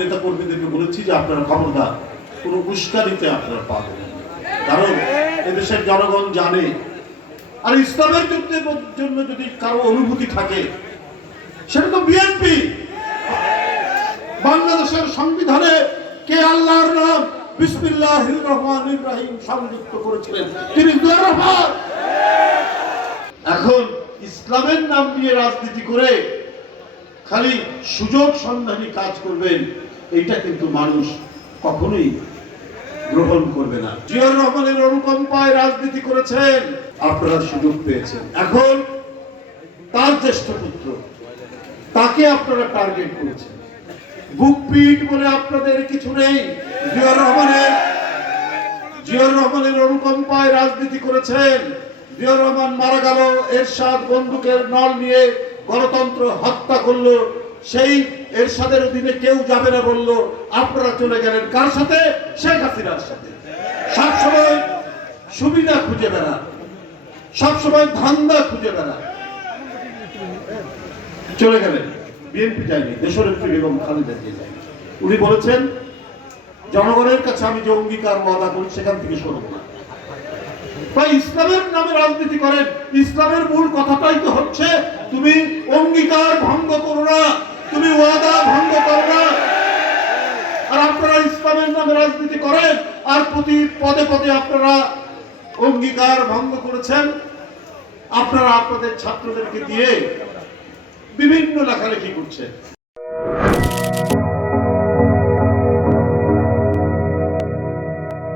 নেতা কর্মীদেরকে বলেছি যে আপনারা খবরদার কোনো উস্কানিতে আপনারা পাবেন, কারণ এদেশের জনগণ জানে। আর ইসলামের যুদ্ধের জন্য যদি কারো অনুভূতি থাকে সেটা তো বিএনপি। বাংলাদেশের সংবিধানে কে আল্লাহর নাম বিসমিল্লাহির রহমানির রহিম সংযুক্ত করেছিলেন? তিনি জিয়া রহমান। এখন ইসলামের নাম নিয়ে রাজনীতি করে খালি সুযোগ সন্ধানী কাজ করবেন, এইটা কিন্তু মানুষ কখনোই গ্রহণ করবে না। জিয়া রহমানের অনুকম্পায় রাজনীতি করেছেন, আপনারা সুযোগ পেয়েছেন। এখন তার জ্যেষ্ঠ পুত্র, তাকে আপনারা টার্গেট করেছেন। বুকপিট বলে আপনাদের কিছু নেই। জিয়া রহমানের অনুকম্পায় রাজনীতি করেছেন। জিয়া রহমান মারা গেল, এরশাদ বন্দুকের নল নিয়ে গণতন্ত্র হত্যা করলো, সেই এরশাদের অধীনে কেউ যাবে না বললো, আপনারা চলে গেলেন কার সাথে? শেখ হাসিনার সাথে। সবসময় সুবিধা খুঁজে বেড়ান, সবসময় ধান্দা খুঁজে বেড়ান। চলে গেলেন, বিএনপি যায়নি, দেশনেত্রী বেগম খালেদা জিয়া যায়নি। উনি বলেছেন জনগণের কাছে আমি যে অঙ্গীকার ওয়াদা করি সেখান থেকে সরব না। তাই ইসলামের নামে রাজনীতি করেন, ইসলামের মূল কথাটাই তো হচ্ছে তুমি অঙ্গীকার ভঙ্গ করো না, তুমি ওয়াদা ভঙ্গ করো না। আর আপনারা ইসলামের নামে রাজনীতি করেন আর প্রতি পদে পদে আপনারা অঙ্গীকার ভঙ্গ করেছেন। আপনারা আপনাদের ছাত্রদেরকে দিয়ে বিভিন্ন লেখালেখি করছেন।